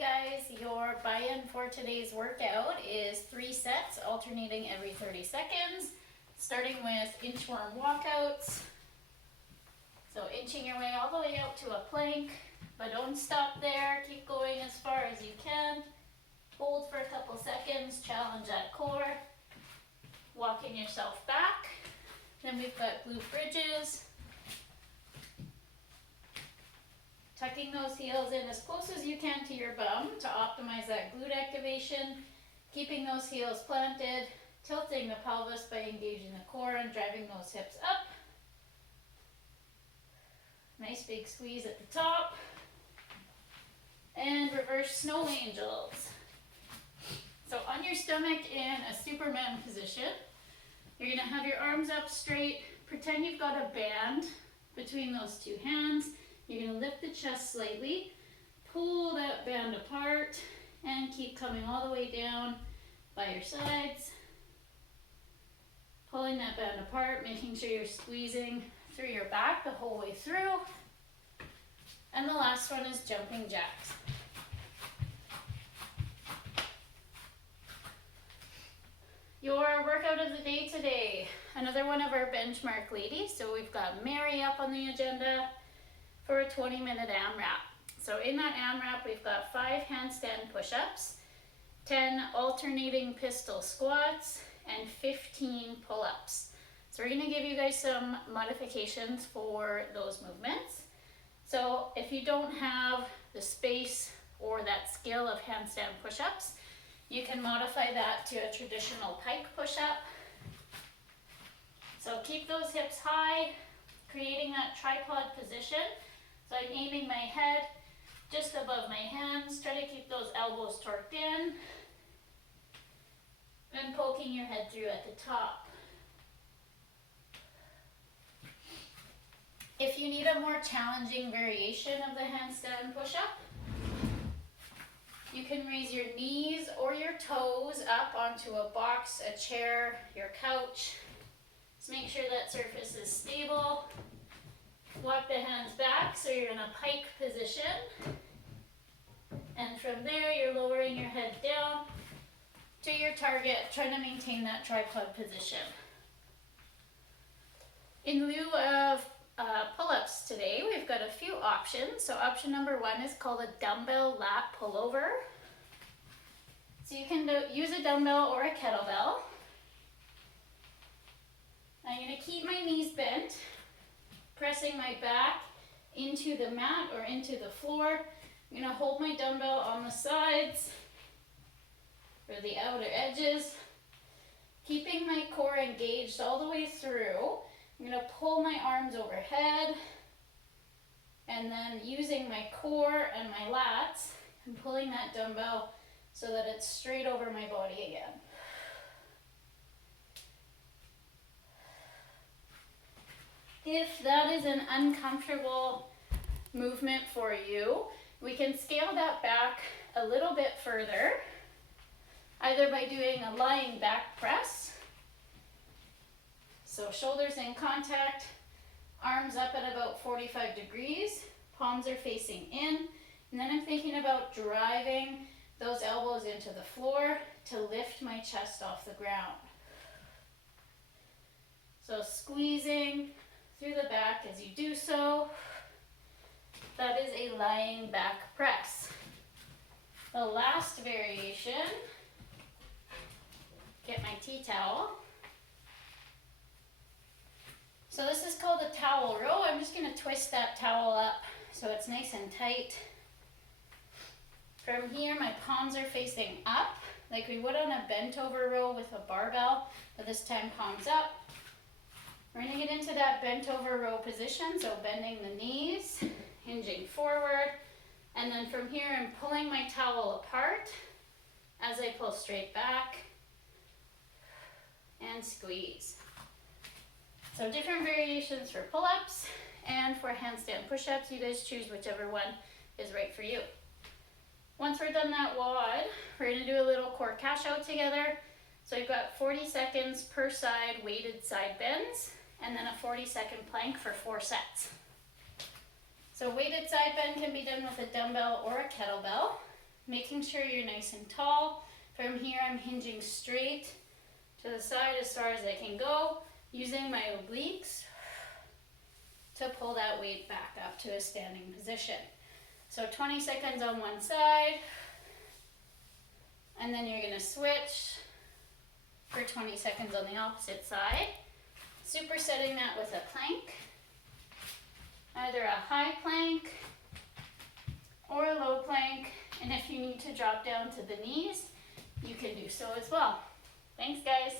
guys, your buy-in for today's workout is 3 sets alternating every 30 seconds, starting with inchworm walkouts. So inching your way all the way out to a plank, but don't stop there, keep going as far as you can. Hold for a couple seconds, challenge that core, walking yourself back. Then we've got glute bridges. Tucking those heels in as close as you can to your bum to optimize that glute activation. Keeping those heels planted, tilting the pelvis by engaging the core and driving those hips up. Nice big squeeze at the top. And reverse snow angels. So on your stomach in a Superman position, you're going to have your arms up straight. Pretend you've got a band between those two hands. You're going to lift the chest slightly, pull that band apart, and keep coming all the way down by your sides. Pulling that band apart, making sure you're squeezing through your back the whole way through. And the last one is jumping jacks. Your workout of the day today, another one of our benchmark ladies. So we've got Mary up on the agenda for a 20-minute AMRAP. So in that AMRAP, we've got 5 handstand push-ups, 10 alternating pistol squats, and 15 pull-ups. So we're gonna give you guys some modifications for those movements. So if you don't have the space or that skill of handstand push-ups, you can modify that to a traditional pike push-up. So keep those hips high, creating that tripod position. So I'm aiming my head just above my hands. Try to keep those elbows torqued in. And poking your head through at the top. If you need a more challenging variation of the handstand push-up, you can raise your knees or your toes up onto a box, a chair, your couch. Just make sure that surface is stable. Walk the hands back so you're in a pike position. And from there, you're lowering your head down to your target, trying to maintain that tripod position. In lieu of pull-ups today, we've got a few options. So option number 1 is called a dumbbell lat pullover. So you can use a dumbbell or a kettlebell. I'm going to keep my knees bent, pressing my back into the mat or into the floor. I'm going to hold my dumbbell on the sides or the outer edges, keeping my core engaged all the way through. I'm going to pull my arms overhead and then using my core and my lats and pulling that dumbbell so that it's straight over my body again. If that is an uncomfortable movement for you, we can scale that back a little bit further, either by doing a lying back press. So shoulders in contact, arms up at about 45 degrees, palms are facing in, and then I'm thinking about driving those elbows into the floor to lift my chest off the ground. So squeezing through the back as you do so. That is a lying back press. The last variation, get my tea towel. So this is called a towel row. I'm just going to twist that towel up so it's nice and tight. From here, my palms are facing up like we would on a bent over row with a barbell, but this time palms up. We're going to get into that bent over row position, so bending the knees, hinging forward, and then from here I'm pulling my towel apart as I pull straight back and squeeze. So different variations for pull-ups and for handstand push-ups. You guys choose whichever one is right for you. Once we're done that WOD, we're going to do a little core cash out together. So we've got 40 seconds per side weighted side bends, and then a 40-second plank for 4 sets. So weighted side bend can be done with a dumbbell or a kettlebell. making sure you're nice and tall. From here, I'm hinging straight to the side as far as I can go, using my obliques to pull that weight back up to a standing position. So 20 seconds on one side, and then you're gonna switch for 20 seconds on the opposite side. Supersetting that with a plank, either a high plank or a low plank, and if you need to drop down to the knees, you can do so as well. Thanks, guys.